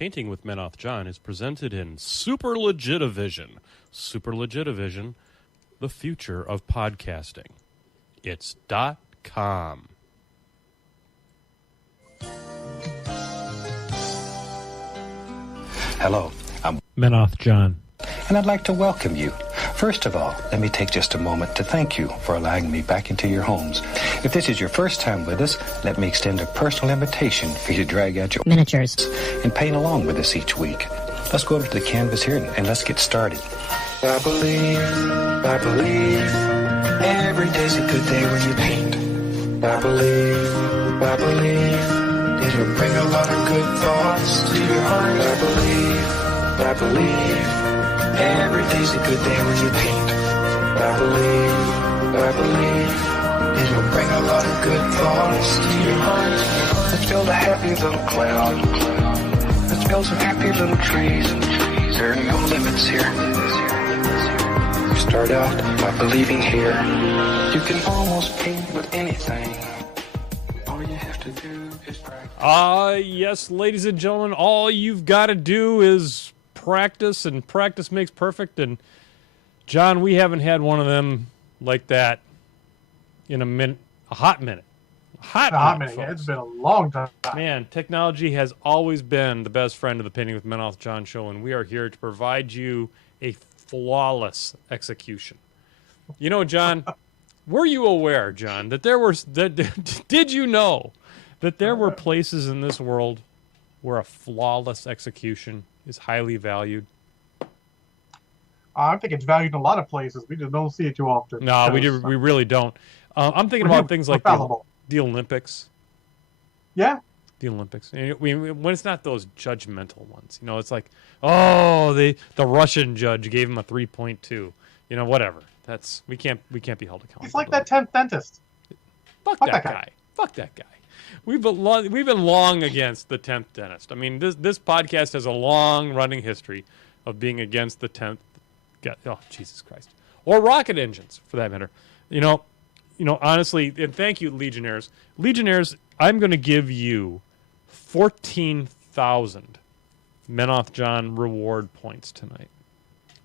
Painting with Menoth John is presented in Super Legitivision. Super Legitivision, the future of podcasting. It's .com. Hello, I'm Menoth John. and I'd like to welcome you. First of all, let me take just a moment to thank you for allowing me back into your homes. If this is your first time with us, let me extend a personal invitation for you to drag out your miniatures and paint along with us each week. Let's go over to the canvas here and let's get started. I believe, every day's a good day when you paint. I believe, it'll bring a lot of good thoughts to your heart. I believe, every day's a good day when you paint. I believe, it'll bring a lot of good thoughts to your heart. Let's build a happy little cloud. Let's build some happy little trees. There are no limits here. Start out by believing here. You can almost paint with anything. All you have to do is practice. Yes, ladies and gentlemen, all you've got to do is practice, and practice makes perfect. And John, we haven't had one of them like that in a hot minute. A hot minute. Yeah, it's been a long time. Man, technology has always been the best friend of the Painting with Menoth John show, and we are here to provide you a flawless execution. You know, John, were you aware, John, that did you know that there were places in this world where a flawless execution is highly valued? I think it's valued in a lot of places. We just don't see it too often. No, we really don't. I'm thinking about things like the Olympics. Yeah. The Olympics. When it's not those judgmental ones, you know, it's like, oh, the Russian judge gave him a 3.2. You know, whatever. We can't be held accountable. It's like that 10th dentist. Fuck that guy. Fuck that guy. We've been long against the 10th dentist. I mean, this podcast has a long running history of being against the 10th. Oh, Jesus Christ. Or rocket engines, for that matter. You know, honestly, and thank you, Legionnaires. Legionnaires, I'm going to give you 14,000 Menoth John reward points tonight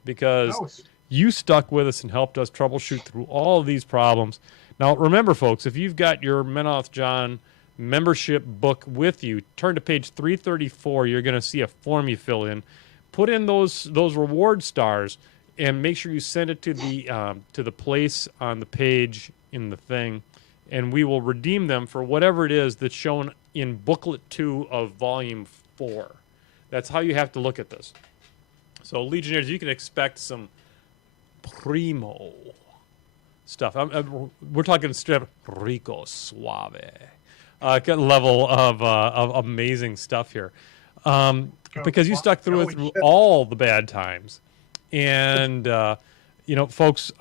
because you stuck with us and helped us troubleshoot through all of these problems. Now, remember, folks, if you've got your Menoth John membership book with you, turn to page 334. You're going to see a form you fill in. Put in those reward stars and make sure you send it to the place on the page in the thing, and we will redeem them for whatever it is that's shown in booklet 2 of volume 4. That's how you have to look at this. So, Legionnaires, you can expect some primo stuff. We're talking strip rico suave level of amazing stuff here, because you stuck through it through all the bad times, and folks,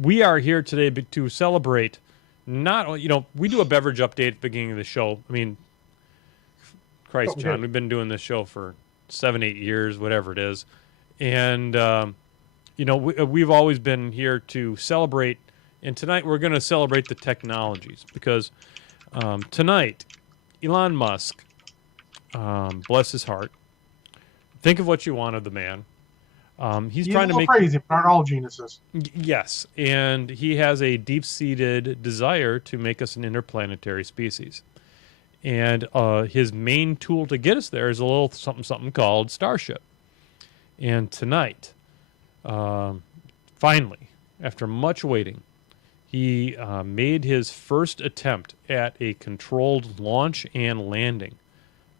we are here today to celebrate. Not, we do a beverage update at the beginning of the show. I mean, Christ, John, we've been doing this show for 7-8 years, whatever it is. And, we've always been here to celebrate. And tonight we're going to celebrate the technologies because tonight, Elon Musk, bless his heart, think of what you want of the man. He's trying to make crazy, but aren't all geniuses. Yes, and he has a deep-seated desire to make us an interplanetary species. And his main tool to get us there is a little something called Starship. And tonight, finally, after much waiting, he made his first attempt at a controlled launch and landing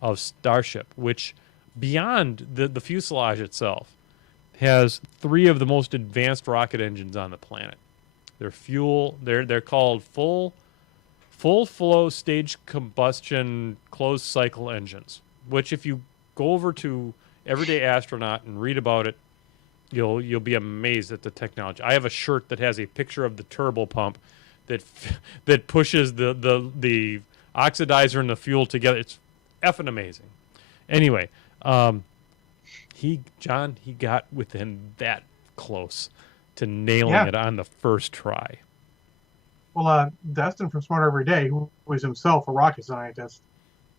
of Starship, which, beyond the fuselage itself, has 3 of the most advanced rocket engines on the planet. They're called full flow stage combustion closed cycle engines, which if you go over to Everyday Astronaut and read about it, you'll be amazed at the technology. I have a shirt that has a picture of the turbo pump that pushes the oxidizer and the fuel together. It's effing amazing. Anyway, he got within that close to nailing it on the first try. Well, Dustin from Smart Every Day, who is himself a rocket scientist,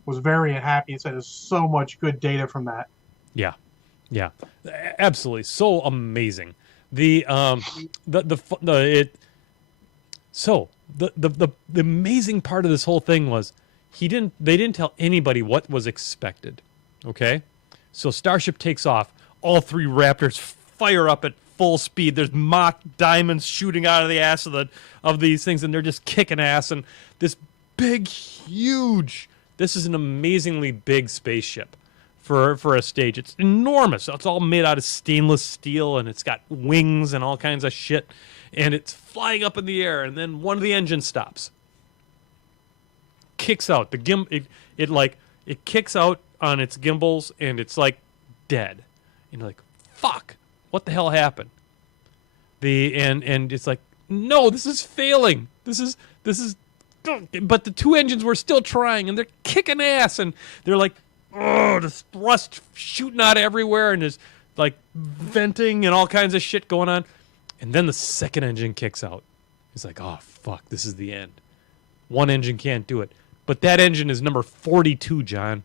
was very happy and said there's so much good data from that. Yeah, yeah, absolutely, so amazing. The amazing part of this whole thing was they didn't tell anybody what was expected. Okay, so Starship takes off. All three Raptors fire up at full speed. There's mock diamonds shooting out of the ass of these things, and they're just kicking ass. And this big, huge. This is an amazingly big spaceship for a stage. It's enormous. It's all made out of stainless steel, and it's got wings and all kinds of shit. And it's flying up in the air, and then one of the engines stops. Kicks out. It kicks out on its gimbals, and it's like dead. And you're like, fuck, what the hell happened? And it's like, no, this is failing. This is but the two engines were still trying, and they're kicking ass, and they're like, oh, the thrust shooting out everywhere, and there's like venting and all kinds of shit going on. And then the second engine kicks out. It's like, oh, fuck, this is the end. One engine can't do it. But that engine is number 42, John.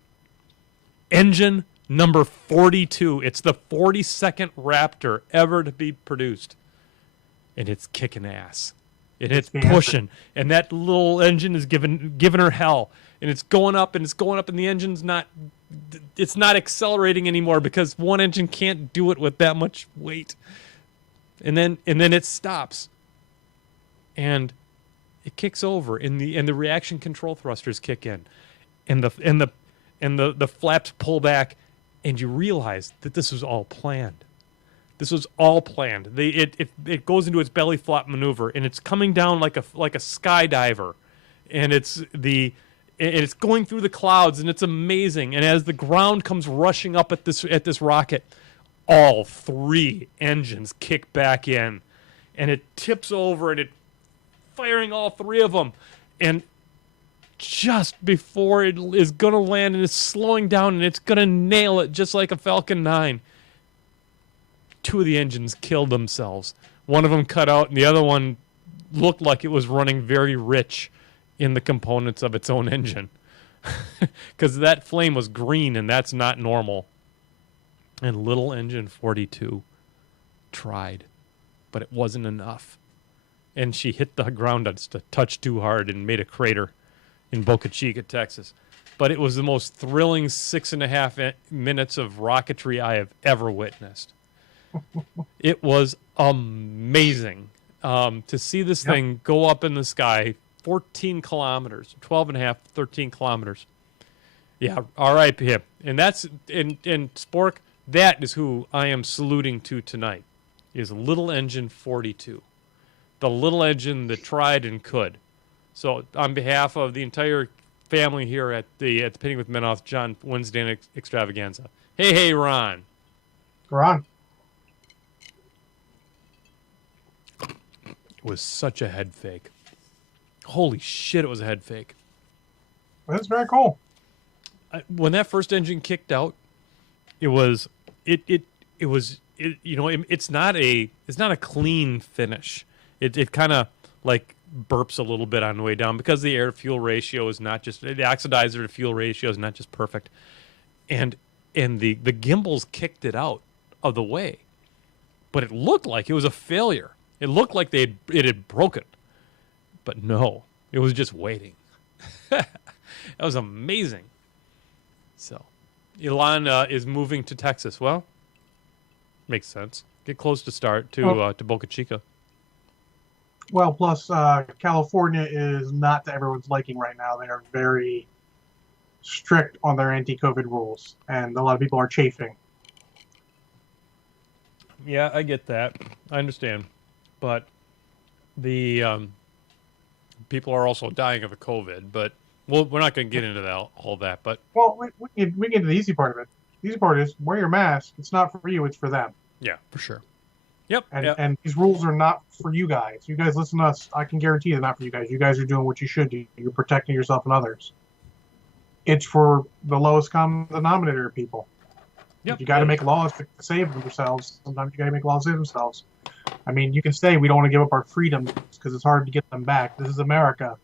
Engine number 42. It's the 42nd Raptor ever to be produced. And it's kicking ass. And it's pushing. And that little engine is giving her hell. And it's going up, and the engine's not accelerating anymore because one engine can't do it with that much weight. And then it stops. And it kicks over, and the reaction control thrusters kick in. And the flaps pull back, and you realize that this was all planned. This was all planned. It goes into its belly flop maneuver, and it's coming down like a skydiver, and it's going through the clouds, and it's amazing. And as the ground comes rushing up at this rocket, all three engines kick back in, and it tips over, and it firing all three of them, and just before it is going to land, and it's slowing down, and it's going to nail it just like a Falcon 9. Two of the engines killed themselves. One of them cut out, and the other one looked like it was running very rich in the components of its own engine. Because that flame was green, and that's not normal. And little engine 42 tried, but it wasn't enough. And she hit the ground just a touch too hard and made a crater in Boca Chica, Texas. But it was the most thrilling 6.5 minutes of rocketry I have ever witnessed. It was amazing to see this thing go up in the sky 14 kilometers, 12.5, 13 kilometers. Yeah, R.I.P. And that's, and Spork, that is who I am saluting to tonight, is Little Engine 42. The little engine that tried and could. So on behalf of the entire family here at the Pitting with Menoth John Wednesday Night Extravaganza. Hey, Ron. Ron. It was such a head fake. Holy shit, it was a head fake. That's very cool. When that first engine kicked out, it's not a clean finish. It kind of like burps a little bit on the way down because the air fuel ratio is not just, the oxidizer to fuel ratio is not just perfect. And the gimbals kicked it out of the way. But it looked like it was a failure. It looked like it had broken. But no, it was just waiting. That was amazing. So, Elon is moving to Texas. Well, makes sense. Get close to Boca Chica. Well, plus California is not to everyone's liking right now. They are very strict on their anti-COVID rules, and a lot of people are chafing. Yeah, I get that. I understand. But the people are also dying of the COVID. But we're not going to get into all that. But well, we get to the easy part of it. The easy part is wear your mask. It's not for you. It's for them. Yeah, for sure. Yep. And these rules are not for you guys. You guys listen to us. I can guarantee they're not for you guys. You guys are doing what you should do. You're protecting yourself and others. It's for the lowest common denominator of people. Yep. If you got to make laws to save themselves. Sometimes you got to make laws to save themselves. I mean, you can say we don't want to give up our freedoms because it's hard to get them back. This is America.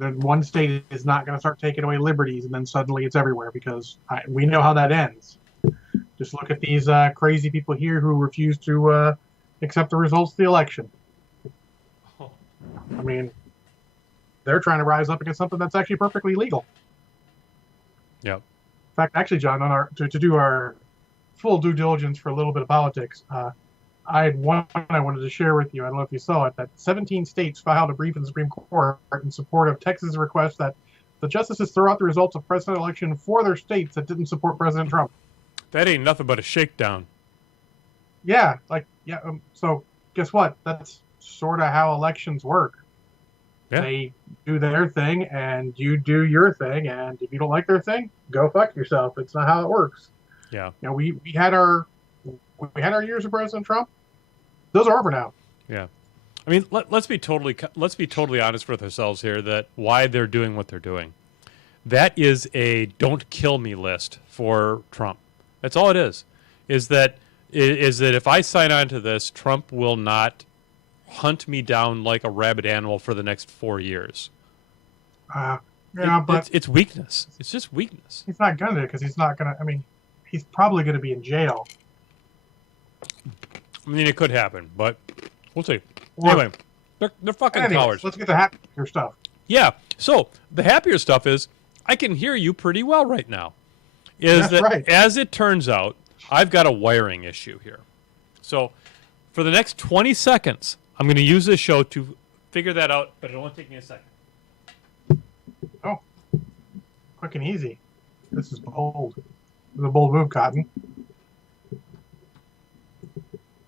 Then one state is not going to start taking away liberties, and then suddenly it's everywhere because we know how that ends. Just look at these crazy people here who refuse to accept the results of the election. I mean, they're trying to rise up against something that's actually perfectly legal. Yep. In fact, actually, John, on to do our full due diligence for a little bit of politics, I had one I wanted to share with you. I don't know if you saw it, that 17 states filed a brief in the Supreme Court in support of Texas' request that the justices throw out the results of presidential election for their states that didn't support President Trump. That ain't nothing but a shakedown. Yeah, so guess what? That's sort of how elections work. Yeah. They do their thing, and you do your thing, and if you don't like their thing, go fuck yourself. It's not how it works. Yeah. You know, we had our years of President Trump. Those are over now. Yeah. I mean, let's be totally honest with ourselves here. That why they're doing what they're doing. That is a "don't kill me" list for Trump. That's all it is. Is that if I sign on to this, Trump will not hunt me down like a rabid animal for the next 4 years. But it's weakness. It's just weakness. He's not gonna, because he's not gonna. I mean, he's probably gonna be in jail. I mean, it could happen, but we'll see. Anyway, they're fucking cowards. Let's get the happier stuff. Yeah. So the happier stuff is I can hear you pretty well right now. Right. As it turns out, I've got a wiring issue here. So for the next 20 seconds, I'm going to use this show to figure that out, but it'll only take me a second. Oh, quick and easy. This is bold. This is a bold move, Cotton.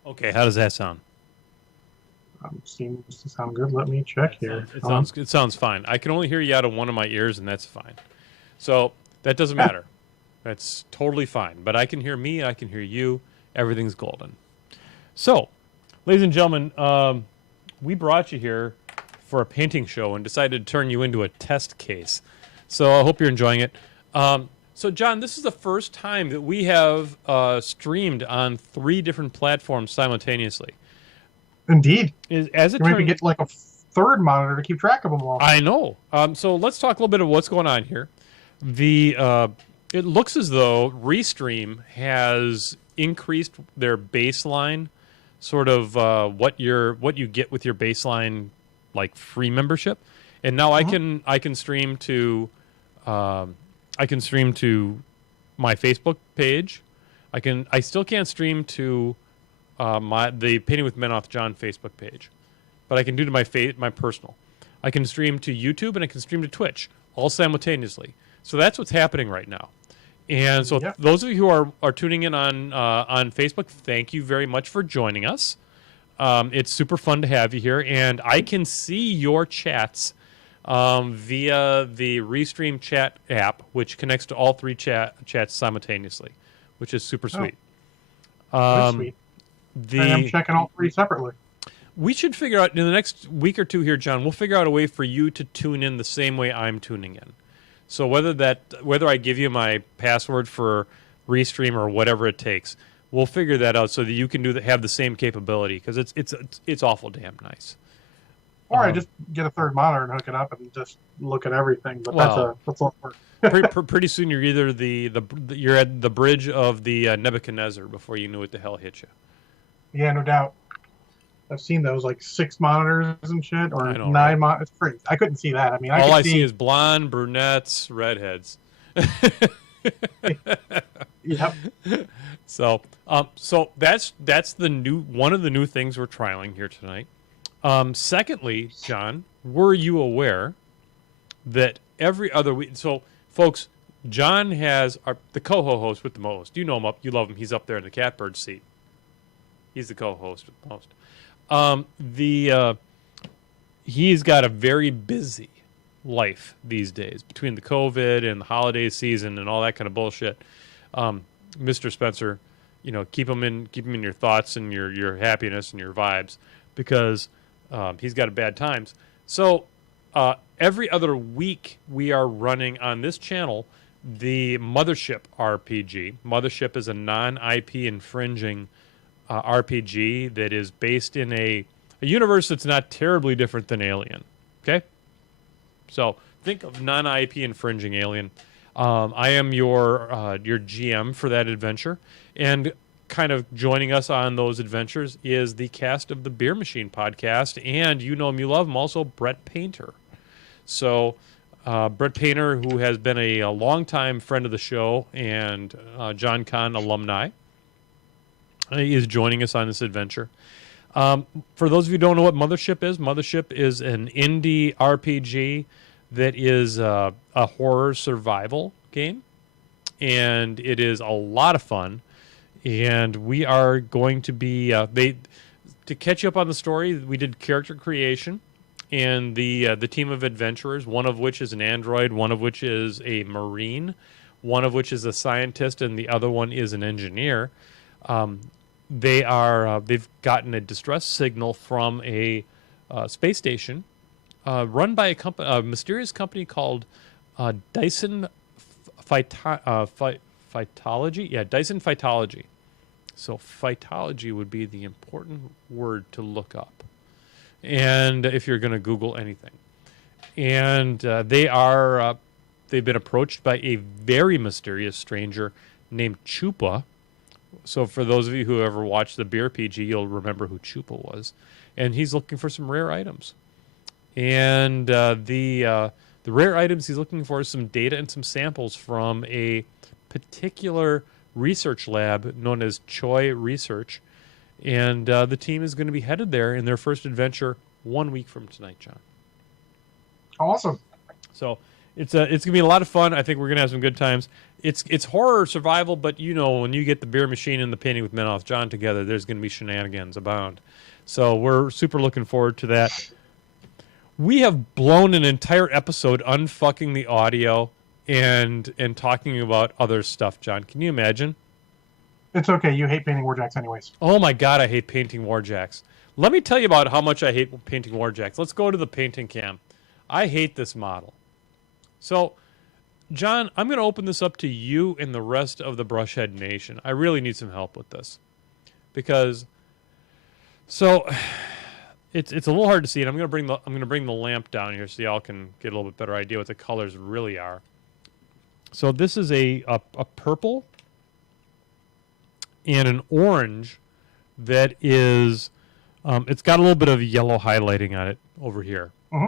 Okay, how does that sound? Seems to sound good. Let me check here. It sounds fine. I can only hear you out of one of my ears, and that's fine. So that doesn't matter. That's totally fine. But I can hear me. I can hear you. Everything's golden. So, ladies and gentlemen, we brought you here for a painting show and decided to turn you into a test case. So I hope you're enjoying it. So, John, this is the first time that we have streamed on 3 different platforms simultaneously. Indeed. Maybe get like a third monitor to keep track of them all. I know. So let's talk a little bit of what's going on here. It looks as though Restream has increased their baseline, sort of what you get with your baseline, like free membership, and now I can stream to my Facebook page. I still can't stream to the Painting with Menoth John Facebook page, but I can do to my personal. I can stream to YouTube and I can stream to Twitch all simultaneously. So that's what's happening right now. And so those of you who are tuning in on Facebook, thank you very much for joining us. It's super fun to have you here, and I can see your chats via the Restream chat app, which connects to all 3 chats simultaneously, which is super sweet. That's sweet. I'm checking all 3 separately. We should figure out in the next week or 2 here, John. We'll figure out a way for you to tune in the same way I'm tuning in. So whether I give you my password for Restream or whatever it takes, we'll figure that out so that you can have the same capability, because it's awful damn nice. Or I just get a third monitor and hook it up and just look at everything. But that's a lot of work. Pretty soon you're either you're at the bridge of the Nebuchadnezzar before you knew what the hell hit you. Yeah, no doubt. I've seen those, like 6 monitors and shit, or 9 monitors. It's crazy. I couldn't see that. I mean, all I see is blonde, brunettes, redheads. Yep. So that's one of the new things we're trialing here tonight. Secondly, John, were you aware that every other week? So, folks, John has the co-host with the most. You know him you love him. He's up there in the catbird seat. He's the co-host with the most. He's got a very busy life these days between the COVID and the holiday season and all that kind of bullshit. Mr. Spencer, keep him in your thoughts and your happiness and your vibes, because he's got bad times. So every other week we are running on this channel the Mothership RPG. Mothership is a non-IP infringing RPG that is based in a universe that's not terribly different than Alien. Okay? So think of non-IP infringing alien. I am your GM for that adventure, and kind of joining us on those adventures is the cast of the Beer Machine podcast, and you know him, you love him, also Brett Painter. So Brett Painter, who has been a longtime friend of the show and John Con alumni, is joining us on this adventure. For those of you who don't know what Mothership is an indie RPG that is a horror survival game, and it is a lot of fun. And we are going to be to catch you up on the story. We did character creation, and the team of adventurers, one of which is an android, one of which is a marine, one of which is a scientist, and the other one is an engineer. They've gotten a distress signal from a space station run by a mysterious company called Dyson Phytology. Yeah, Dyson Phytology. So phytology would be the important word to look up, and if you're going to Google anything. And they've been approached by a very mysterious stranger named Chupa. So for those of you who ever watched the Beer PG, you'll remember who Chupa was. And he's looking for some rare items. And the rare items he's looking for is some data and some samples from a particular research lab known as Choi Research. And the team is going to be headed there in their first adventure 1 week from tonight, John. Awesome. So it's going to be a lot of fun. I think we're going to have some good times. It's horror survival, but you know, when you get the Beer Machine and the Painting with Menoth John together, there's going to be shenanigans abound. So we're super looking forward to that. We have blown an entire episode unfucking the audio and talking about other stuff, John. Can you imagine? It's okay. You hate painting Warjacks anyways. Oh my God, I hate painting Warjacks. Let me tell you about how much I hate painting Warjacks. Let's go to the painting cam. I hate this model. So, John, I'm going to open this up to you and the rest of the Brushhead Nation. I really need some help with this. Because, so, it's a little hard to see, and I'm going to bring the lamp down here so y'all can get a little bit better idea what the colors really are. So this is a purple and an orange that is, it's got a little bit of yellow highlighting on it over here. Mm-hmm.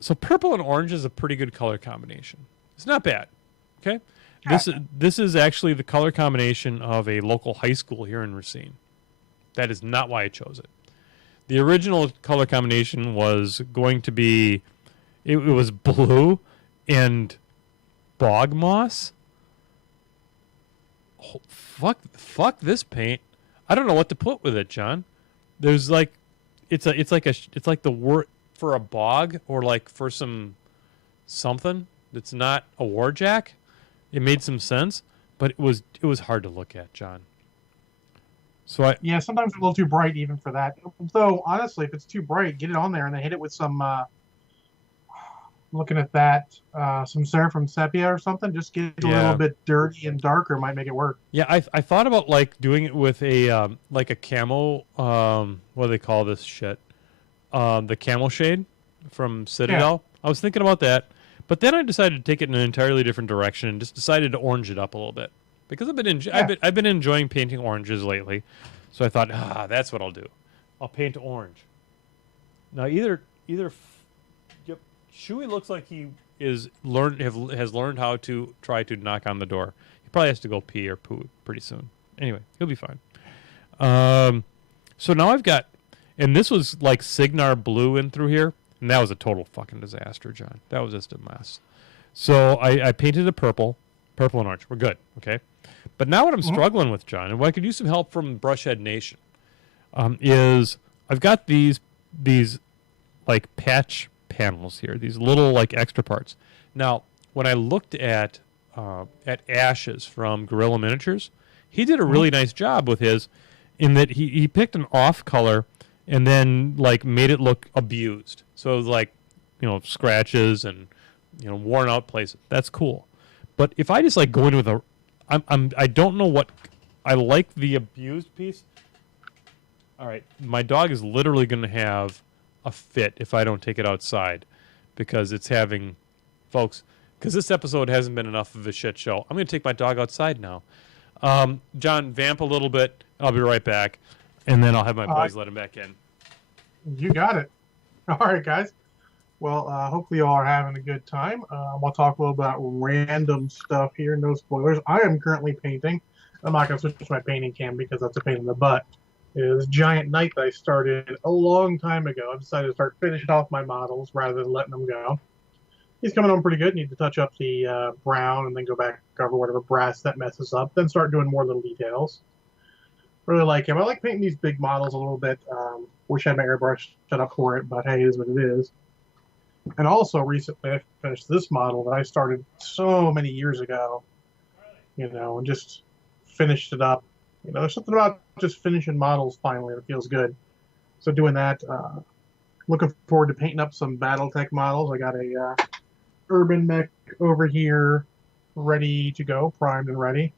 So purple and orange is a pretty good color combination. It's not bad. Okay, this is actually the color combination of a local high school here in Racine. That is not why I chose it. The original color combination was going to be, it was blue and bog moss. Oh, fuck this paint. I don't know what to put with it, John. There's like, it's like the word for a bog, or like for something that's not a warjack. It made some sense, but it was hard to look at, John. So yeah, sometimes it's a little too bright even for that. Though honestly, if it's too bright, get it on there and then hit it with some. Looking at that, some Seraphim Sepia or something. Just get it a little bit dirty and darker. Might make it work. Yeah, I thought about like doing it with a like a camo. What do they call this shit? The camo shade from Citadel. Yeah. I was thinking about that, but then I decided to take it in an entirely different direction and just decided to orange it up a little bit because I've been enjoying painting oranges lately. So I thought, that's what I'll do. I'll paint orange. Now either Shuey looks like he has learned how to try to knock on the door. He probably has to go pee or poo pretty soon. Anyway, he'll be fine. So now I've got, and this was like Signar blue in through here, and that was a total fucking disaster, John. That was just a mess. So I painted a purple and orange. We're good, okay? But now what I'm struggling with, John, and what I could use some help from Brushhead Nation, is I've got these like patch panels here, these little like extra parts. Now, when I looked at Ashes from Gorilla Miniatures, he did a really nice job with his, in that he picked an off color and then like made it look abused. So it was like, scratches and worn out places. That's cool. But if I just like go in with I don't know what, I like the abused piece. All right, my dog is literally going to have a fit if I don't take it outside, because it's having, folks, because this episode hasn't been enough of a shit show. I'm going to take my dog outside now. John, vamp a little bit. I'll be right back. And then I'll have my boys let him back in. You got it. All right, guys. Well, hopefully you all are having a good time. We'll talk a little about random stuff here. No spoilers. I am currently painting. I'm not going to switch my painting cam because that's a pain in the butt. This giant knight that I started a long time ago. I decided to start finishing off my models rather than letting them go. He's coming on pretty good. Need to touch up the brown and then go back over whatever brass that messes up. Then start doing more little details. Really like him. I like painting these big models a little bit. Wish I had my airbrush set up for it, but hey, it is what it is. And also recently I finished this model that I started so many years ago, and just finished it up. There's something about just finishing models finally that feels good. So doing that, looking forward to painting up some BattleTech models. I got a urban mech over here ready to go, primed and ready.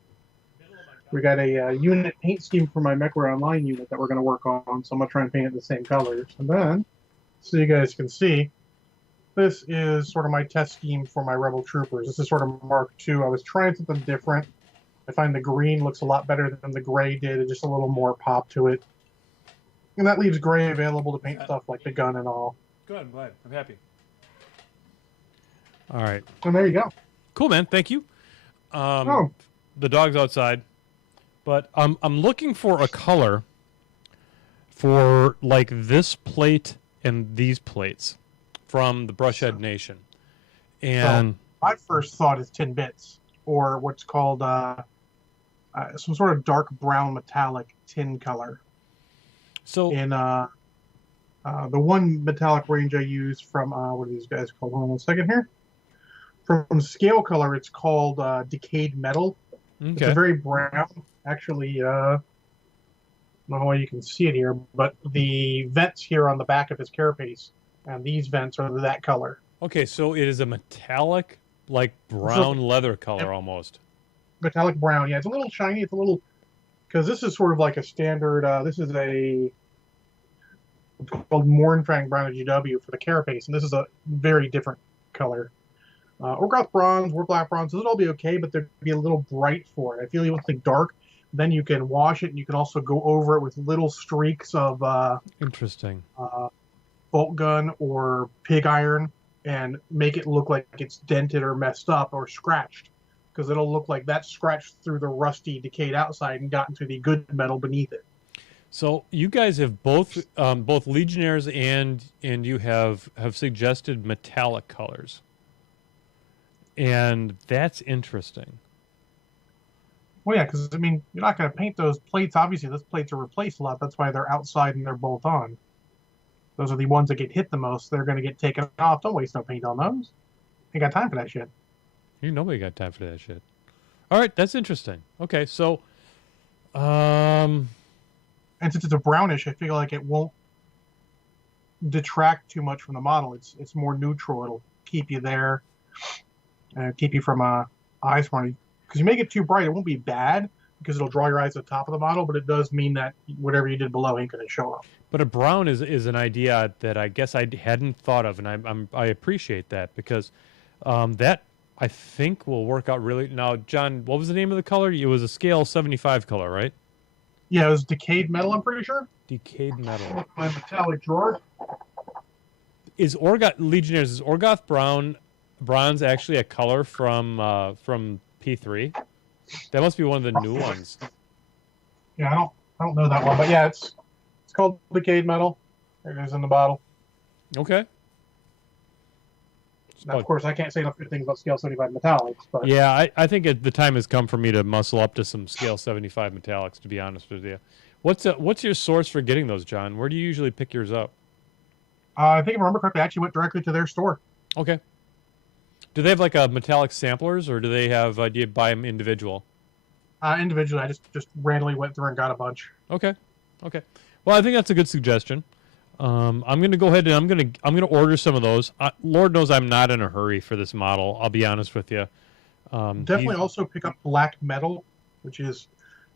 We got a unit paint scheme for my MechWare Online unit that we're going to work on, so I'm going to try and paint it the same colors. And then, so you guys can see, this is sort of my test scheme for my Rebel Troopers. This is sort of Mark II. I was trying something different. I find the green looks a lot better than the gray did. It's just a little more pop to it. And that leaves gray available to paint stuff like the gun and all. Good, I'm glad. I'm happy. All right. And there you go. Cool, man. Thank you. The dog's outside. But I'm looking for a color for like this plate and these plates from the Brushhead Nation. And my first thought is 10 bits, or what's called some sort of dark brown metallic tin color. So in the one metallic range I use from what are these guys called? Hold on one second here. From Scale Color, it's called Decayed Metal. Okay. It's a very brown. Actually, I don't know how you can see it here, but the vents here on the back of his carapace, and these vents are that color. Okay, so it is a metallic, like brown leather color almost. Metallic brown, yeah. It's a little shiny. It's a little, because this is sort of like a standard. This is a called Mournfang Brown GW for the carapace, and this is a very different color. Orgoth bronze, war black bronze, those would all be okay, but they'd be a little bright for it. I feel you want something dark. Then you can wash it, and you can also go over it with little streaks of interesting bolt gun or pig iron, and make it look like it's dented or messed up or scratched, because it'll look like that scratched through the rusty, decayed outside and got into the good metal beneath it. So you guys have both Legionnaires and you have suggested metallic colors, and that's interesting. Well, yeah, because, I mean, you're not going to paint those plates. Obviously, those plates are replaced a lot. That's why they're outside and they're bolt on. Those are the ones that get hit the most. They're going to get taken off. Don't waste no paint on those. Ain't got time for that shit. Nobody got time for that shit. All right, that's interesting. Okay, so... And since it's a brownish, I feel like it won't detract too much from the model. It's more neutral. It'll keep you there. Keep you from eyes running. Because you make it too bright, it won't be bad because it'll draw your eyes to the top of the model, but it does mean that whatever you did below ain't going to show up. But a brown is an idea that I guess I hadn't thought of, and I appreciate that, because that I think will work out really. Now, John, what was the name of the color? It was a scale 75 color, right? Yeah, it was Decayed Metal, I'm pretty sure. Decayed Metal. My metallic drawer. Is Legionnaires, is Orgoth bronze actually a color from P3? That must be one of the new ones. Yeah, I don't know that one, but yeah, it's called Decayed Metal. There it is in the bottle. Okay. Now, of course, I can't say enough good things about Scale 75 metallics, but yeah, I think the time has come for me to muscle up to some Scale 75 metallics, to be honest with you. What's your source for getting those, John? Where do you usually pick yours up? I think if I remember correctly, I actually went directly to their store. Okay. Do they have like a metallic samplers, or do they have? Do you buy them individual? Individually, I just randomly went through and got a bunch. Okay. Well, I think that's a good suggestion. I'm going to go ahead and I'm going to order some of those. Lord knows I'm not in a hurry for this model. I'll be honest with you. Definitely also pick up black metal, which is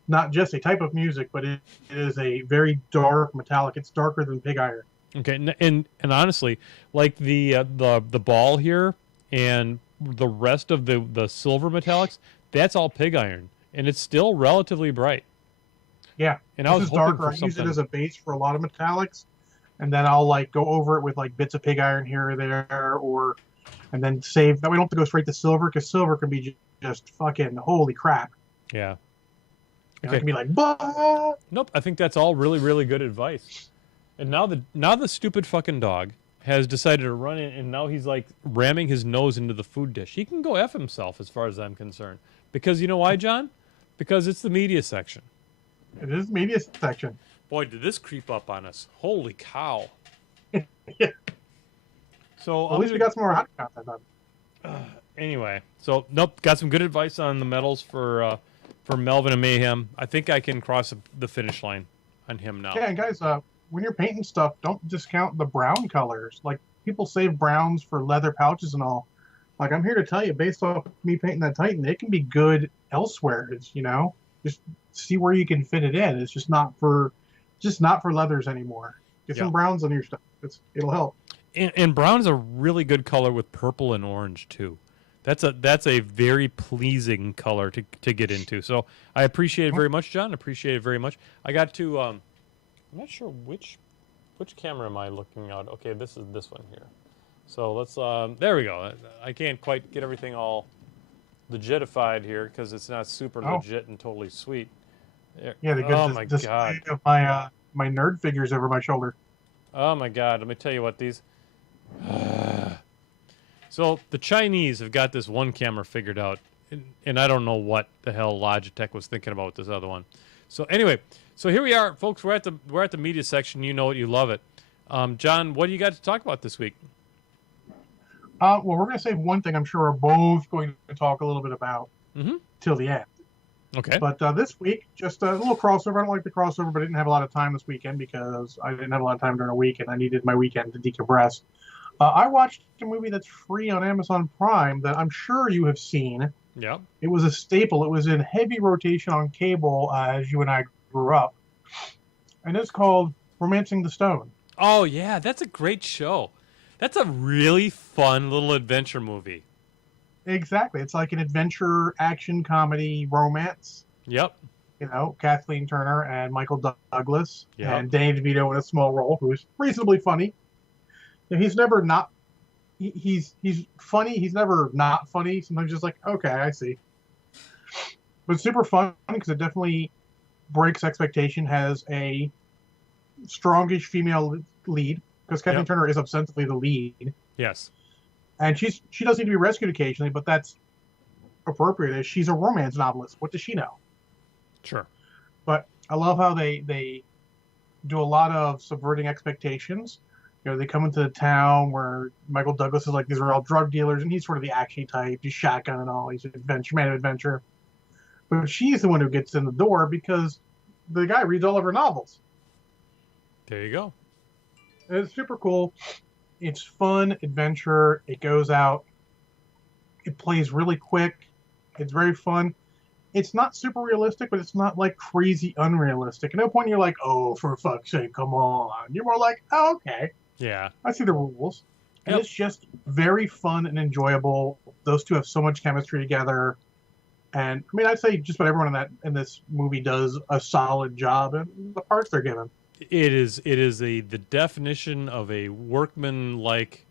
not just a type of music, but it is a very dark metallic. It's darker than pig iron. Okay, and honestly, like the ball here and the rest of the silver metallics, that's all pig iron, and it's still relatively bright. Yeah, And I this was is hoping darker. for I use it something. as a base for a lot of metallics, and then I'll like go over it with like bits of pig iron here or there, or and then save. That we don't have to go straight to silver because silver can be just fucking holy crap. Yeah. You know, it Okay. can be like, bah! Nope. I think that's all really, really good advice. And now the stupid fucking dog has decided to run in, and now he's like ramming his nose into the food dish. He can go F himself as far as I'm concerned. Because you know why, John? Because it's the media section. It is media section. Boy, did this creep up on us. Holy cow. Yeah. So Well, at least we got some more hot content done. Anyway, so nope, got some good advice on the medals for Melvin and Mayhem. I think I can cross the finish line on him now. Yeah, and guys, when you're painting stuff, don't discount the brown colors. Like people save browns for leather pouches and all. Like I'm here to tell you, based off me painting that Titan, it can be good elsewhere. It's just see where you can fit it in. It's just not for leathers anymore. Get some browns on your stuff. It'll help. And brown is a really good color with purple and orange too. That's a very pleasing color to get into. So I appreciate it very much, John. Appreciate it very much. I got to I'm not sure which camera am I looking at. Okay, this is this one here. So let's there we go. I can't quite get everything all legitified here because it's not super legit and totally sweet. There. Yeah, the oh my god. Of my nerd figures over my shoulder. Oh my god. Let me tell you what these. So the Chinese have got this one camera figured out, and I don't know what the hell Logitech was thinking about with this other one. So anyway, so here we are, folks. We're at the media section. You know it, you love it. John, what do you got to talk about this week? Well, we're going to save one thing. I'm sure we're both going to talk a little bit about till the end. Okay. But this week, just a little crossover. I don't like the crossover, but I didn't have a lot of time this weekend because I didn't have a lot of time during the week, and I needed my weekend to decompress. I watched a movie that's free on Amazon Prime that I'm sure you have seen. Yeah. It was a staple. It was in heavy rotation on cable as you and I grew up. And it's called Romancing the Stone. Oh, yeah. That's a great show. That's a really fun little adventure movie. Exactly. It's like an adventure, action, comedy, romance. Yep. You know, Kathleen Turner and Michael Douglas. Yep. And Danny DeVito in a small role, who's reasonably funny. He's never not. He's funny. He's never not funny. Sometimes just like, okay, I see. But it's super fun because it definitely breaks expectation. Has a strongish female lead because Kathleen Turner is ostensibly the lead. Yes. And she does need to be rescued occasionally, but that's appropriate as she's a romance novelist. What does she know? Sure. But I love how they do a lot of subverting expectations. You know, they come into the town where Michael Douglas is like, these are all drug dealers, and he's sort of the action type, he's shotgun and all, he's an man of adventure. But she's the one who gets in the door because the guy reads all of her novels. There you go. And it's super cool. It's fun, adventure. It goes out. It plays really quick. It's very fun. It's not super realistic, but it's not like crazy unrealistic. At no point you're like, oh, for fuck's sake, come on. You're more like, oh, okay. Yeah. I see the rules. And it's just very fun and enjoyable. Those two have so much chemistry together. And I mean, I'd say just about everyone in this movie does a solid job in the parts they're given. It is the definition of a workman-like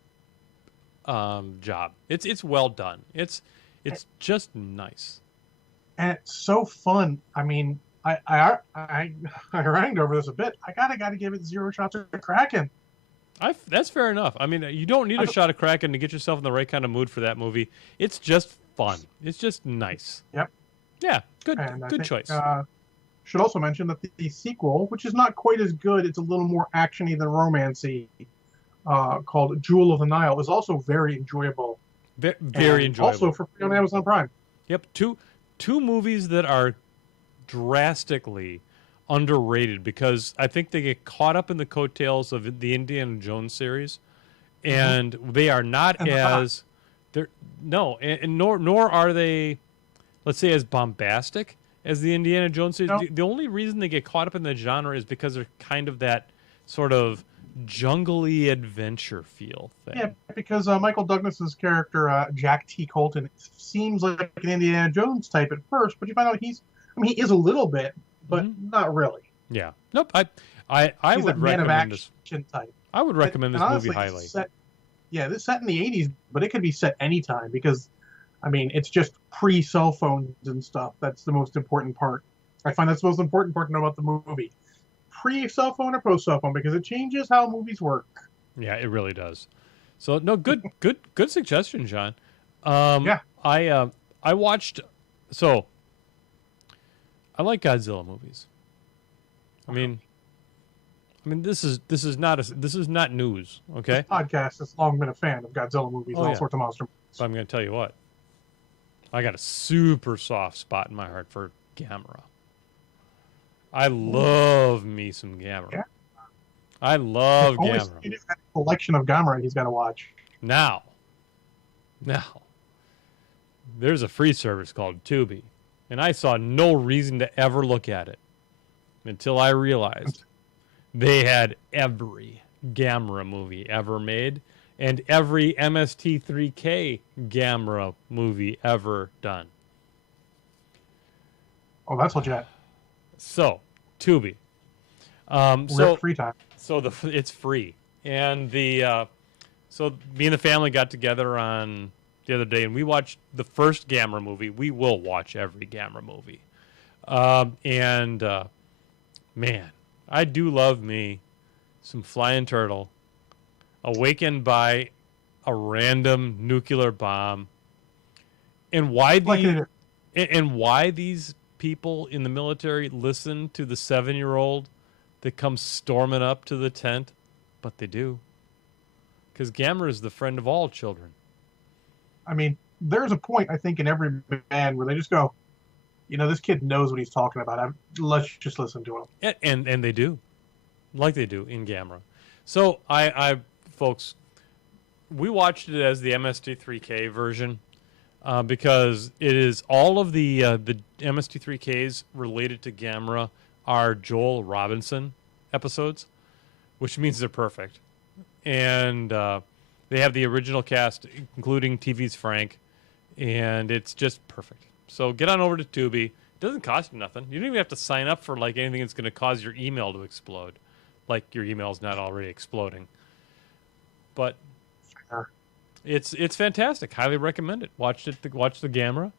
job. It's well done. It's just nice. And it's so fun. I mean, I harangued over this a bit. I gotta give it 0 shots of Kraken. That's fair enough. I mean, you don't need a shot of Kraken to get yourself in the right kind of mood for that movie. It's just fun. It's just nice. Yep. Yeah. Good. And good choice. Should also mention that the sequel, which is not quite as good, it's a little more actiony than romancy, called Jewel of the Nile, is also very enjoyable. Very enjoyable. Also for free on Amazon Prime. Yep. Two movies that are drastically underrated because I think they get caught up in the coattails of the Indiana Jones series, and they are not as nor are they, let's say, as bombastic as the Indiana Jones series. No. The only reason they get caught up in the genre is because they're kind of that sort of jungly adventure feel thing. Yeah, because Michael Douglas's character, Jack T. Colton, seems like an Indiana Jones type at first, but you find out he is a little bit, but not really. Yeah. Nope. I He's would that man of recommend this. action type. I would recommend this honestly, movie highly. This is set in the 80s, but it could be set anytime because, it's just pre-cell phones and stuff. That's the most important part. I find that's the most important part to know about the movie. Pre-cell phone or post-cell phone, because it changes how movies work. Yeah, it really does. So, no, good suggestion, John. Yeah. I watched, so, I like Godzilla movies. This is not news, okay? This podcast has long been a fan of Godzilla movies and all sorts of monster movies. But I'm going to tell you what. I got a super soft spot in my heart for Gamera. I love me some Gamera. Yeah. I love Gamera. He's got a collection of Gamera he's got to watch. Now, there's a free service called Tubi, and I saw no reason to ever look at it until I realized they had every Gamera movie ever made and every MST3K Gamera movie ever done. Oh, that's legit. So, Tubi. Free time. So it's free, and so me and the family got together on the other day, and we watched the first Gamera movie. We will watch every Gamera movie, man, I do love me some Flying Turtle, awakened by a random nuclear bomb, and why these people in the military listen to the 7-year-old that comes storming up to the tent, but they do. Because Gamera is the friend of all children. There's a point, I think, in every band where they just go, this kid knows what he's talking about. Let's just listen to him. And they do. Like they do in Gamera. So, folks, we watched it as the MST3K version. Because it is all of the MST3Ks related to Gamera are Joel Robinson episodes, which means they're perfect. And they have the original cast, including TV's Frank, and it's just perfect. So get on over to Tubi. It doesn't cost you nothing. You don't even have to sign up for anything that's going to cause your email to explode, like your email's not already exploding. But it's fantastic. Highly recommend it. Watch the Gamera,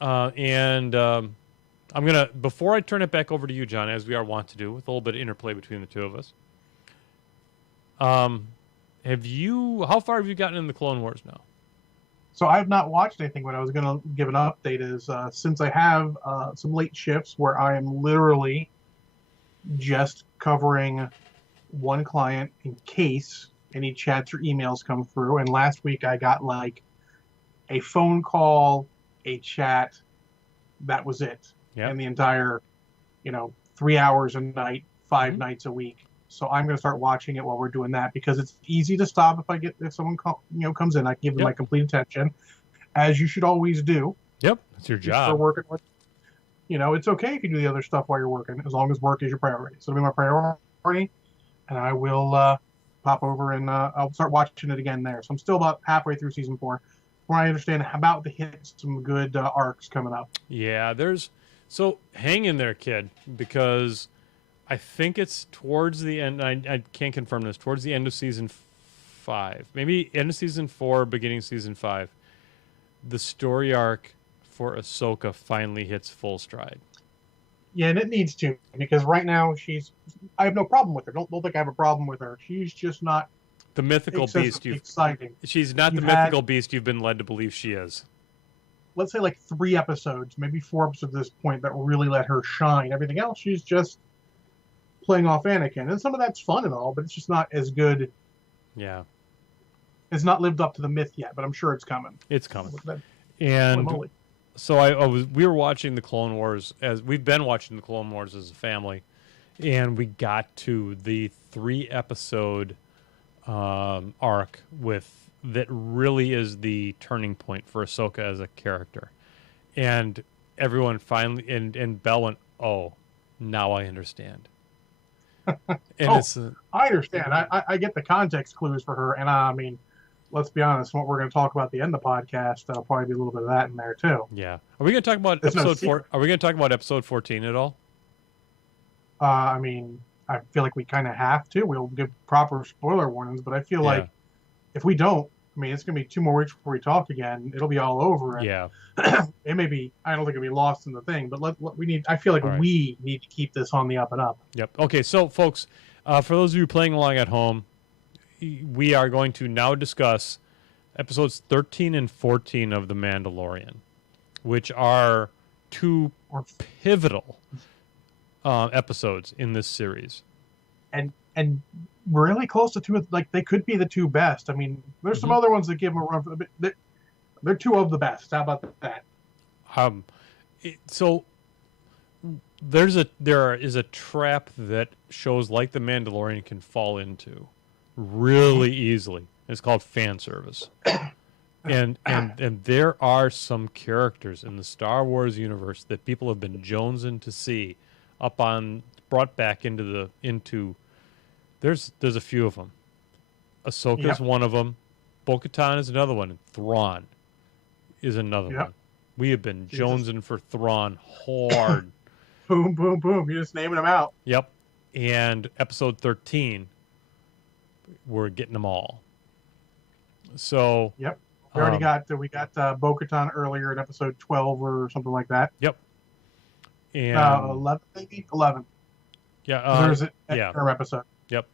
and I'm gonna, before I turn it back over to you, John, as we are wont to do, with a little bit of interplay between the two of us. How far have you gotten in the Clone Wars now? So I've not watched anything. What I was going to give an update is since I have some late shifts where I am literally just covering one client in case any chats or emails come through. And last week I got a phone call, a chat. That was it. Yep. And the entire, 3 hours a night, 5 nights a week. So I'm going to start watching it while we're doing that because it's easy to stop if someone comes in. I can give them my complete attention, as you should always do. Yep, it's your job. For working with, it's okay if you do the other stuff while you're working, as long as work is your priority. So it'll be my priority, and I will pop over and I'll start watching it again there. So I'm still about halfway through season 4, where I understand about to hit some good arcs coming up. Yeah, so hang in there, kid, because I think it's towards the end. I can't confirm this. Towards the end of season 5, maybe end of season 4, beginning of season 5, the story arc for Ahsoka finally hits full stride. Yeah, and it needs to, because right now I have no problem with her. Don't think I have a problem with her. She's just not the mythical beast. Exciting. She's not the mythical beast you've been led to believe she is. Let's say 3 episodes, maybe 4 episodes at this point that really let her shine. Everything else, she's just playing off Anakin, and some of that's fun and all, but it's just not as good. Yeah, it's not lived up to the myth yet, but I'm sure it's coming. It's coming. And so we were watching the Clone Wars, as we've been watching the Clone Wars as a family, and we got to the 3-episode arc that really is the turning point for Ahsoka as a character, and everyone finally and Belle went, "Oh, now I understand." And Oh, it's I understand. I get the context clues for her, and I mean, let's be honest. What we're going to talk about at the end of the podcast, there'll probably be a little bit of that in there too. yeah. Are we going to talk about It's no episode 4? secret. Are we going to talk about episode 14 at all? I mean, I feel like we kind of have to. We'll give proper spoiler warnings, but I feel Yeah. like if we don't, I mean, it's going to be 2 more weeks before we talk again. It'll be all over. And Yeah. it may be. I don't think it'll be lost in the thing, but we need. I feel like All right. we need to keep this on the up and up. Yep. Okay, so folks, for those of you playing along at home, we are going to now discuss episodes 13 and 14 of The Mandalorian, which are 2 Or pivotal episodes in this series. and really close to 2. Like they could be the 2 best. I mean, there's some other ones that give them a run for the. They're 2 of the best. How about that? So there is a trap that shows like The Mandalorian can fall into really easily. It's called fan service. And there are some characters in the Star Wars universe that people have been jonesing to see brought back into there's a few of them. Ahsoka's one of them. Bo-Katan is another one. And Thrawn is another one. We have been jonesing for Thrawn hard. Boom, boom, boom. You're just naming them out. Yep. And episode 13, we're getting them all. So. Yep. We already got Bo-Katan earlier in episode 12 or something like that. Yep. And 11, maybe 11. Yeah. There's her episode. Yep.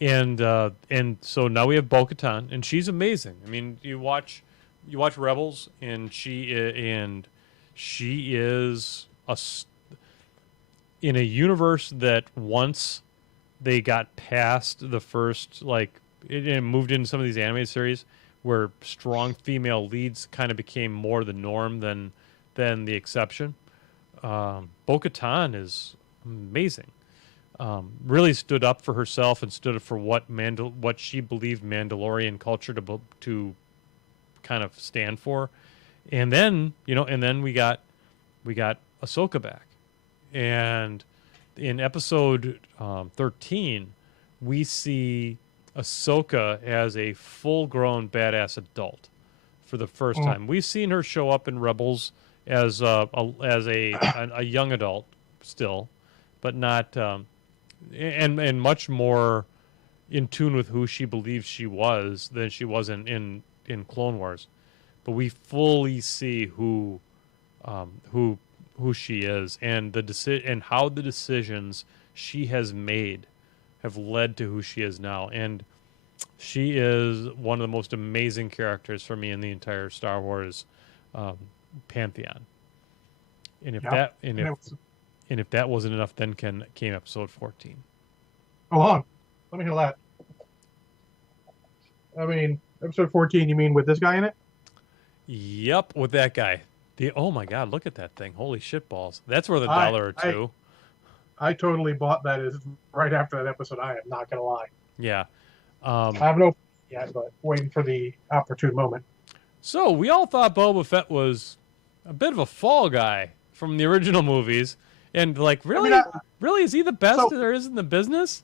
And so now we have Bo-Katan, and she's amazing. I mean, you watch Rebels, and she is in a universe that once they got past the first, like, it moved into some of these animated series where strong female leads kind of became more the norm than the exception. Bo-Katan is amazing. Really stood up for herself and stood up for what she believed Mandalorian culture to kind of stand for. And then, we got Ahsoka back. And in episode 13, we see Ahsoka as a full-grown badass adult for the first time. We've seen her show up in Rebels as a young adult still, but not and much more in tune with who she believes she was than she was in Clone Wars. But we fully see who she is and and how the decisions she has made have led to who she is now. And she is one of the most amazing characters for me in the entire Star Wars pantheon. And if that wasn't enough, then came episode 14. Hold on. Let me hear that. I mean, episode 14, you mean with this guy in it? Yep, with that guy. Oh my God, look at that thing. Holy shit balls. That's worth $1 or $2. I totally bought that right after that episode. I am not going to lie. Yeah. I haven't opened it yet, but waiting for the opportune moment. So we all thought Boba Fett was a bit of a fall guy from the original movies. And like, really? Really? Is he the best there is in the business?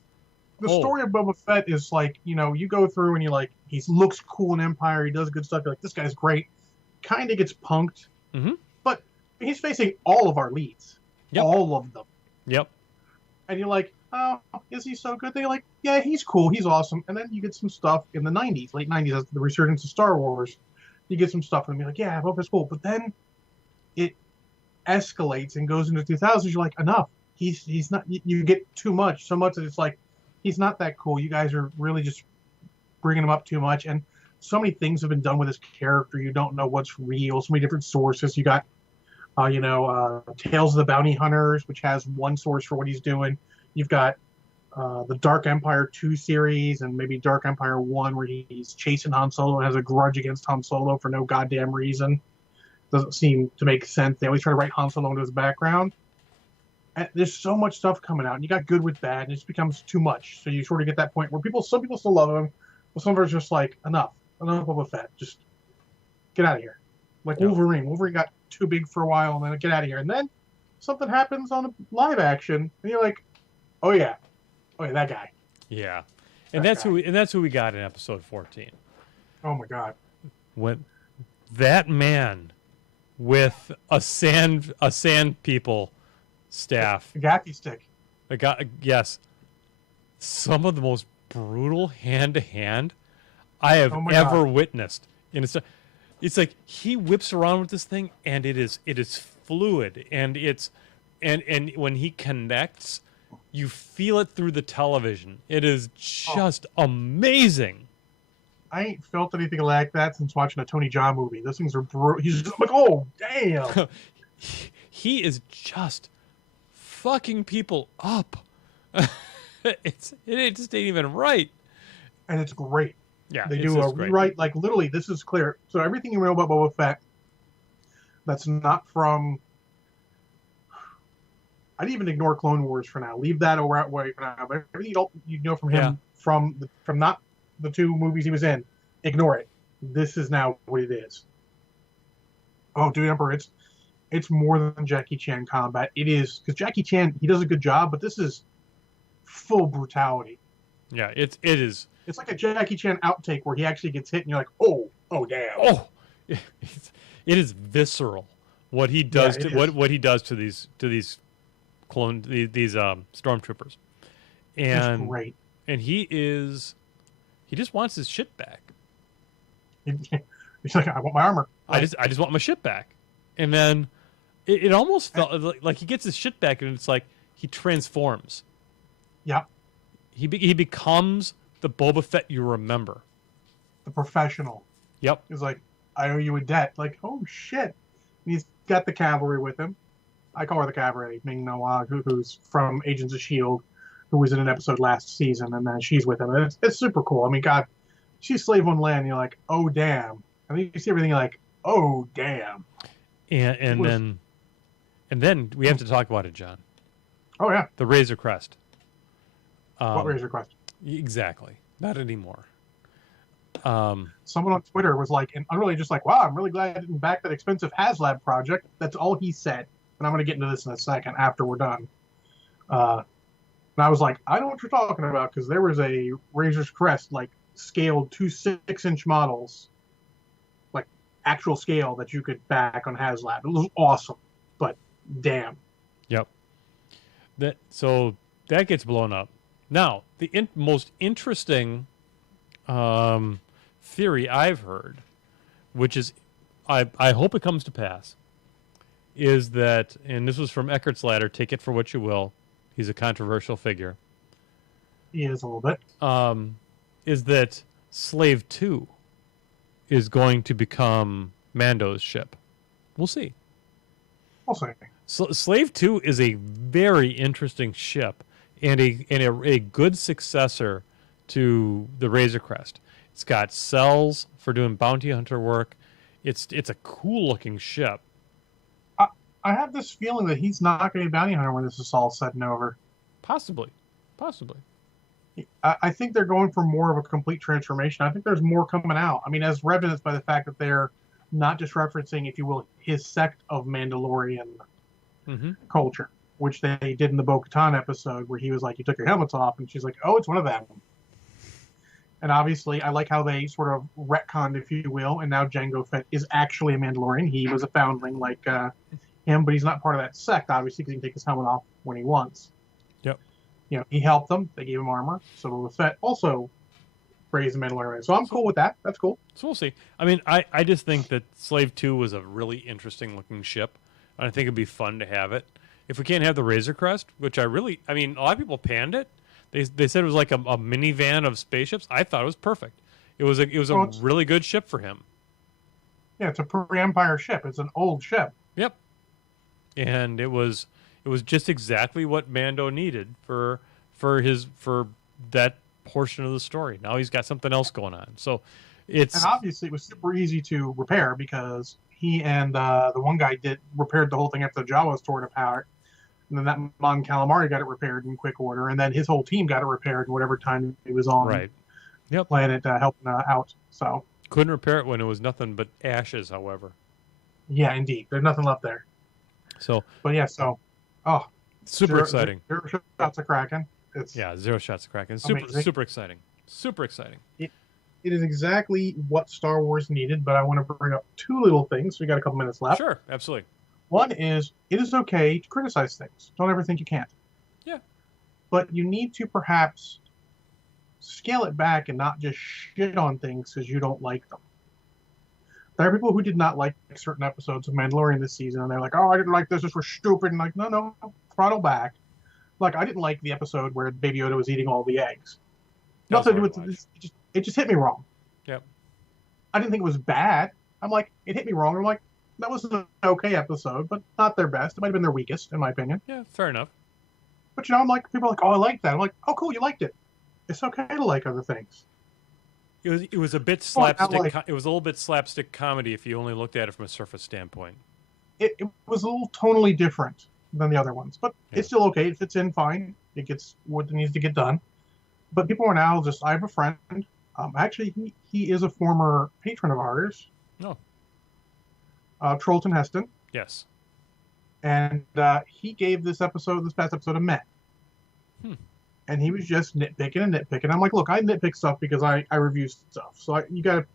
The story of Boba Fett is like, you go through and you're like, he looks cool in Empire. He does good stuff. You're like, this guy's great. Kind of gets punked. Mm-hmm. But he's facing all of our leads. Yep. All of them. Yep. And you're like, oh, is he so good? They're like, yeah, he's cool. He's awesome. And then you get some stuff in the 90s, late 90s, as the resurgence of Star Wars. You get some stuff and you're like, yeah, Boba Fett's cool. But then it escalates and goes into 2000s. You're like, enough. He's not. You get too much. So much that it's like, he's not that cool. You guys are really just bringing him up too much. And so many things have been done with his character. You don't know what's real. So many different sources. You got, Tales of the Bounty Hunters, which has one source for what he's doing. You've got the Dark Empire 2 series and maybe Dark Empire 1 where he's chasing Han Solo and has a grudge against Han Solo for no goddamn reason. Doesn't seem to make sense. They always try to write Han Solo into his background. And there's so much stuff coming out, and you got good with bad, and it just becomes too much. So you sort of get that point where some people still love him, but some are just like, enough Boba Fett, just get out of here. Like Wolverine got too big for a while, and then get out of here. And then something happens on a live action, and you're like, oh yeah, Oh, yeah, that guy. Yeah, and that's who we got in episode 14. Oh my God. When that man with a sand people staff, A gaffy stick. yes, some of the most brutal hand to hand I have ever witnessed. And it's like he whips around with this thing, and it is fluid, and and when he connects, you feel it through the television. It is just amazing. I ain't felt anything like that since watching a Tony Jaa movie. Those things are brutal. He's just like, oh damn. He is just fucking people up. It just ain't even right. And it's great. Yeah, they do a rewrite. Like literally, this is clear. So everything you know about Boba Fett, that's not from. I'd even ignore Clone Wars for now. Leave that away for now. But everything you know from him, from not the 2 movies he was in, ignore it. This is now what it is. Oh, dude, Emperor, it's more than Jackie Chan combat. It is, because Jackie Chan, he does a good job, but this is full brutality. Yeah, it is. It's like a Jackie Chan outtake where he actually gets hit, and you're like, oh damn. Oh, it is visceral what he does what he does to these stormtroopers, and it's great. And he just wants his shit back. He's like, I want my armor. I just want my shit back. And then it almost felt like he gets his shit back, and it's like he transforms. Yep. He becomes the Boba Fett you remember. The professional. Yep. He's like, I owe you a debt. Like, oh shit. And he's got the cavalry with him. I call her the cavalry. Ming Na, who's from Agents of S.H.I.E.L.D., who was in an episode last season, and then she's with him. And it's super cool. I mean, God, she's Slave on Land, and you're like, oh damn. And then you see everything, you're like, oh damn. And then we have to talk about it, John. Oh yeah. The Razor Crest. What Razor Crest? Exactly. Not anymore. Someone on Twitter was like, and I'm really just like, wow, I'm really glad I didn't back that expensive HasLab project. That's all he said. And I'm going to get into this in a second after we're done. And I was like, I know what you're talking about, because there was a Razor's Crest, like, scaled 2 6-inch models, like, actual scale that you could back on HasLab. It was awesome, but damn. Yep. So that gets blown up. Now, the most interesting theory I've heard, which is, I hope it comes to pass, is that, and this was from Eckert's Ladder, take it for what you will, he's a controversial figure. He is a little bit. Is that Slave 2 is going to become Mando's ship. We'll see. We'll see. So Slave 2 is a very interesting ship and a good successor to the Razor Crest. It's got cells for doing bounty hunter work. It's a cool looking ship. I have this feeling that he's not going to be a bounty hunter when this is all said and over. Possibly. I think they're going for more of a complete transformation. I think there's more coming out. I mean, as evidenced by the fact that they're not just referencing, if you will, his sect of Mandalorian culture, which they did in the Bo-Katan episode, where he was like, you took your helmets off, and she's like, oh, it's one of them. And obviously, I like how they sort of retconned, if you will, and now Jango Fett is actually a Mandalorian. He was a foundling like him, but he's not part of that sect, obviously, because he can take his helmet off when he wants. Yep. You know, he helped them. They gave him armor. So Boba Fett also raised the Mandalorian. So I'm cool with that. That's cool. So we'll see. I mean, I just think that Slave 2 was a really interesting looking ship. And I think it'd be fun to have it. If we can't have the Razor Crest, which I mean, a lot of people panned it. They said it was like a minivan of spaceships. I thought it was perfect. It was a really good ship for him. Yeah, it's a pre-Empire ship. It's an old ship. Yep. And it was just exactly what Mando needed for that portion of the story. Now he's got something else going on. So and obviously it was super easy to repair because he and the one guy repaired the whole thing after the Jawas tore it apart. And then that Mon Calamari got it repaired in quick order, and then his whole team got it repaired in whatever time he was on planet helping out. So couldn't repair it when it was nothing but ashes, however. Yeah, indeed. There's nothing left there. So, but yeah, super exciting. Shots are cracking. It's Zero Shots of Kraken. amazing. Super exciting. Super exciting. It is exactly what Star Wars needed, but I want to bring up two little things. We got a couple minutes left. Sure, absolutely. One is it is okay to criticize things. Don't ever think you can't. Yeah. But you need to perhaps scale it back and not just shit on things because you don't like them. There are people who did not like certain episodes of Mandalorian this season, and they're like, "Oh, I didn't like this. This was stupid." And like, no, throttle back. Like, I didn't like the episode where Baby Yoda was eating all the eggs. Nothing to do with this. It just hit me wrong. Yep. I didn't think it was bad. I'm like, it hit me wrong. I'm like, that was an okay episode, but not their best. It might have been their weakest, in my opinion. Yeah, fair enough. But I'm like, people are like, "Oh, I like that." I'm like, "Oh, cool, you liked it. It's okay to like other things." It was a bit slapstick. It was a little bit slapstick comedy if you only looked at it from a surface standpoint. It was a little tonally different than the other ones, but it's still okay. It fits in fine. It gets what needs to get done. But people are now just. I have a friend. Actually, he is a former patron of ours. No. Trollton Heston. Yes. And he gave this past episode a meh. And he was just nitpicking. I'm like, look, I nitpick stuff because I review stuff. So when you're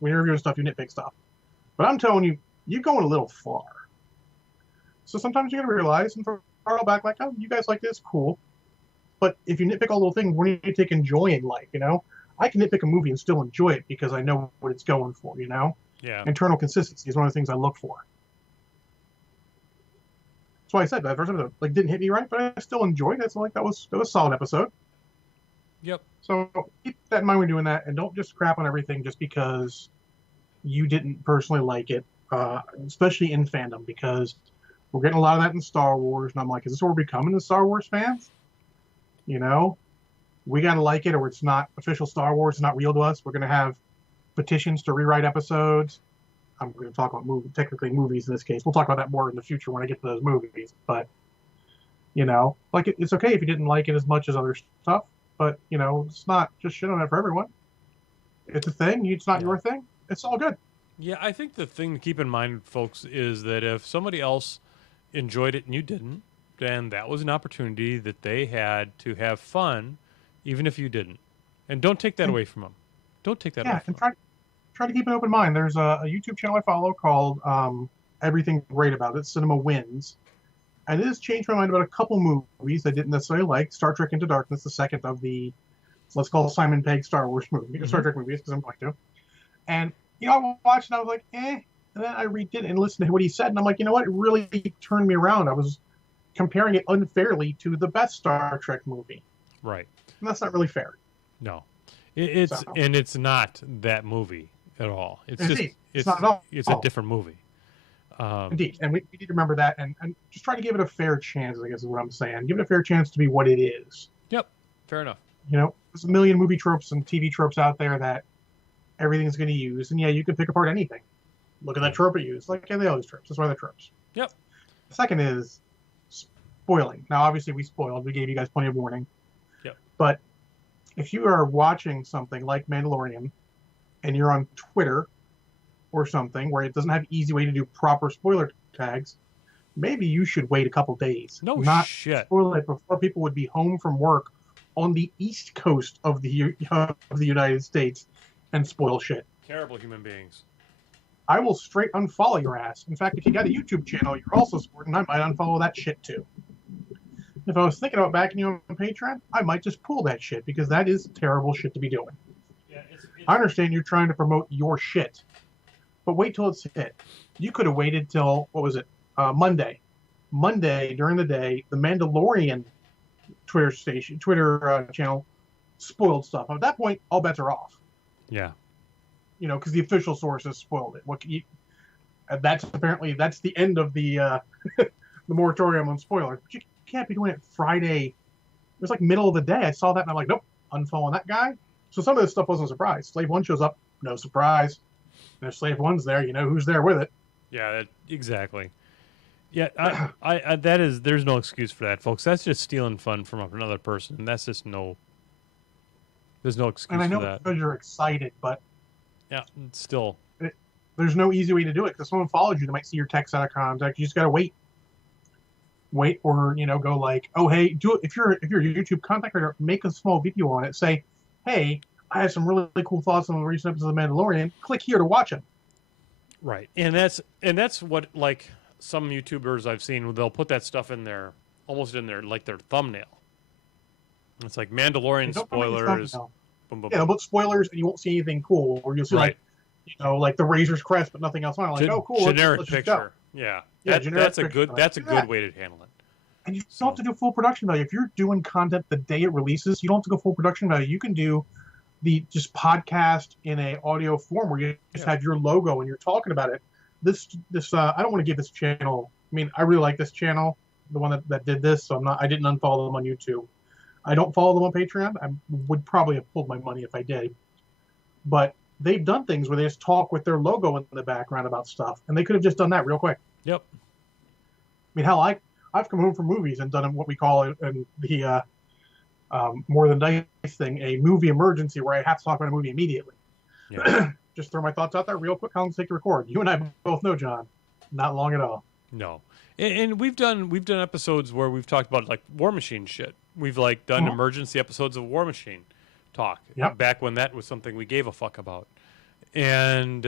reviewing stuff, you nitpick stuff. But I'm telling you, you're going a little far. So sometimes you got to realize and throw back like, "Oh, you guys like this? Cool." But if you nitpick all little things, where do you take enjoy in life, I can nitpick a movie and still enjoy it because I know what it's going for, Yeah. Internal consistency is one of the things I look for. That's why I said that first episode didn't hit me right, but I still enjoyed it. So that was a solid episode. Yep. So keep that in mind when you're doing that, and don't just crap on everything just because you didn't personally like it, especially in fandom, because we're getting a lot of that in Star Wars, and I'm like, is this what we're becoming as Star Wars fans? We got to like it, or it's not official Star Wars. It's not real to us. We're going to have petitions to rewrite episodes. I'm going to talk about technically movies in this case. We'll talk about that more in the future when I get to those movies. But, it's okay if you didn't like it as much as other stuff. But, it's not just shit on it for everyone. It's a thing. It's not your thing. It's all good. Yeah, I think the thing to keep in mind, folks, is that if somebody else enjoyed it and you didn't, then that was an opportunity that they had to have fun, even if you didn't. And don't take that away from them. Don't take that away from them. Try to keep an open mind. There's a YouTube channel I follow called Everything Great About It, Cinema Wins. And it has changed my mind about a couple movies I didn't necessarily like. Star Trek Into Darkness, the second of the, let's call it Simon Pegg Star Wars movie, Star Trek movies, because I'm going to. And, I watched and I was like, eh. And then I redid it and listened to what he said. And I'm like, you know what? It really turned me around. I was comparing it unfairly to the best Star Trek movie. Right. And that's not really fair. No. It's not that movie at all. It's not at all. It's a different movie. Indeed. And we need to remember that and just try to give it a fair chance, I guess is what I'm saying. Give it a fair chance to be what it is. Yep. Fair enough. There's a million movie tropes and TV tropes out there that everything's going to use. And you can pick apart anything. Look at that trope it used. They all use tropes. That's why they're tropes. Yep. The second is spoiling. Now, obviously, we spoiled. We gave you guys plenty of warning. Yep. But if you are watching something like Mandalorian and you're on Twitter or something where it doesn't have an easy way to do proper spoiler tags, maybe you should wait a couple days. Not shit. Spoil it before people would be home from work on the East Coast of the United States and spoil shit. Terrible human beings. I will straight unfollow your ass. In fact, if you got a YouTube channel you're also supporting, I might unfollow that shit too. If I was thinking about backing you on Patreon, I might just pull that shit because that is terrible shit to be doing. Yeah, I understand you're trying to promote your shit, but wait till it's hit. You could have waited till, Monday. Monday, during the day, the Mandalorian Twitter channel spoiled stuff. At that point, all bets are off. Yeah. Because the official sources spoiled it. That's the end of the the moratorium on spoilers. But you can't be doing it Friday. It was middle of the day. I saw that and I'm like, nope, unfollowing that guy. So some of this stuff wasn't a surprise. Slave 1 shows up, no surprise. And if Slave 1's there, you know who's there with it. Yeah, exactly. Yeah, there's no excuse for that, folks. That's just stealing fun from another person. And that's just there's no excuse for that. And I know because you're excited, but yeah, still. There's no easy way to do it because someone follows you. They might see your text out of context. You just got to wait. wait, or go like, oh hey, do it if you're a YouTube content creator, make a small video on it. Say, hey, I have some really cool thoughts on the recent episodes of The Mandalorian. Click here to watch them. Right, and that's what like some YouTubers I've seen, they'll put that stuff in there, almost in their like their thumbnail. It's like Mandalorian spoilers. Boom, boom, yeah, they'll put spoilers, and you won't see anything cool, or you'll see like the Razor's crest, but nothing else on it. Like, oh, cool, generic picture. Yeah, that's a good way to handle it. And you don't have to do full production value. If you're doing content the day it releases, you don't have to go full production value. You can do the just podcast in a audio form where you just have your logo and you're talking about it. This I don't want to give this channel. I mean, I really like this channel, the one that did this. So I didn't unfollow them on YouTube. I don't follow them on Patreon. I would probably have pulled my money if I did. But they've done things where they just talk with their logo in the background about stuff, and they could have just done that real quick. Yep. I mean, hell, I've come home from movies and done what we call in the More Than Dice thing, a movie emergency, where I have to talk about a movie immediately. Yeah. Just throw my thoughts out there real quick. How long does it take to record? You and I both know, John, not long at all. No, and we've done episodes where we've talked about like War Machine shit. We've like done emergency episodes of War Machine talk. Yep. Back when that was something we gave a fuck about, and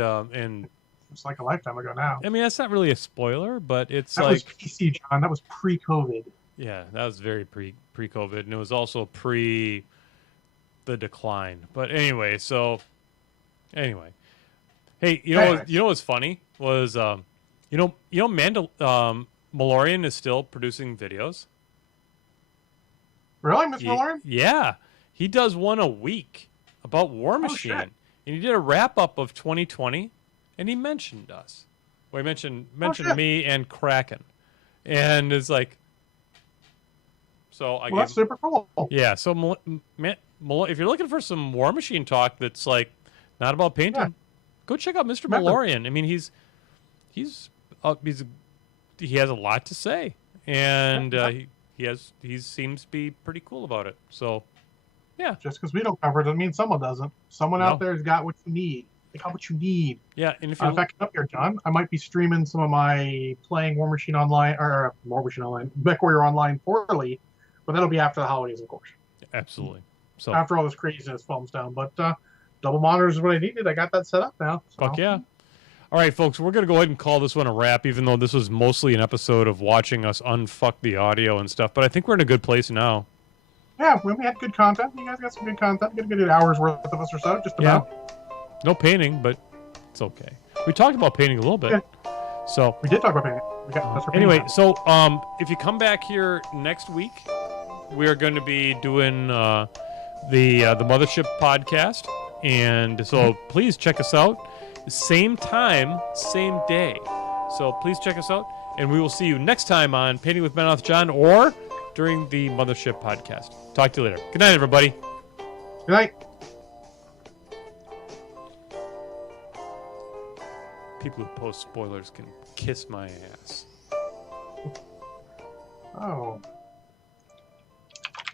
it's like a lifetime ago now. I mean, that's not really a spoiler, but it's that was PC, John. That was pre-COVID. Yeah, that was very pre-COVID, and it was also pre the decline. But anyway, hey, you know what's funny was Mandalorian is still producing videos. Really, Mr. Malorian? Yeah, he does one a week about War Machine, and he did a wrap up of 2020, and he mentioned us. Well, he mentioned me and Kraken, and it's like, so I. Well, that's super cool. Yeah, so if you're looking for some War Machine talk that's like not about painting, go check out Mr. Malorian. I mean, he has a lot to say, and he seems to be pretty cool about it. So, yeah. Just because we don't cover it doesn't mean someone doesn't. Someone out there has got what you need. They got what you need. Yeah, and if in fact, up here, John, I might be streaming some of my playing War Machine Online MechWarrior Online poorly, but that'll be after the holidays, of course. Absolutely. So after all this craziness calms down, but double monitors is what I needed. I got that set up now. So. Fuck yeah. All right, folks, we're going to go ahead and call this one a wrap, even though this was mostly an episode of watching us unfuck the audio and stuff. But I think we're in a good place now. Yeah, we had good content. You guys got some good content. Get a good hour's worth of us or so, just about. Yeah. No painting, but it's okay. We talked about painting a little bit. Yeah. So we did talk about painting. Anyway, so if you come back here next week, we are going to be doing the Mothership podcast. And so please check us out. Same time, same day. So please check us out, and we will see you next time on Painting with Menoth John or during the Mothership podcast. Talk to you later. Good night, everybody. Good night. People who post spoilers can kiss my ass. Oh.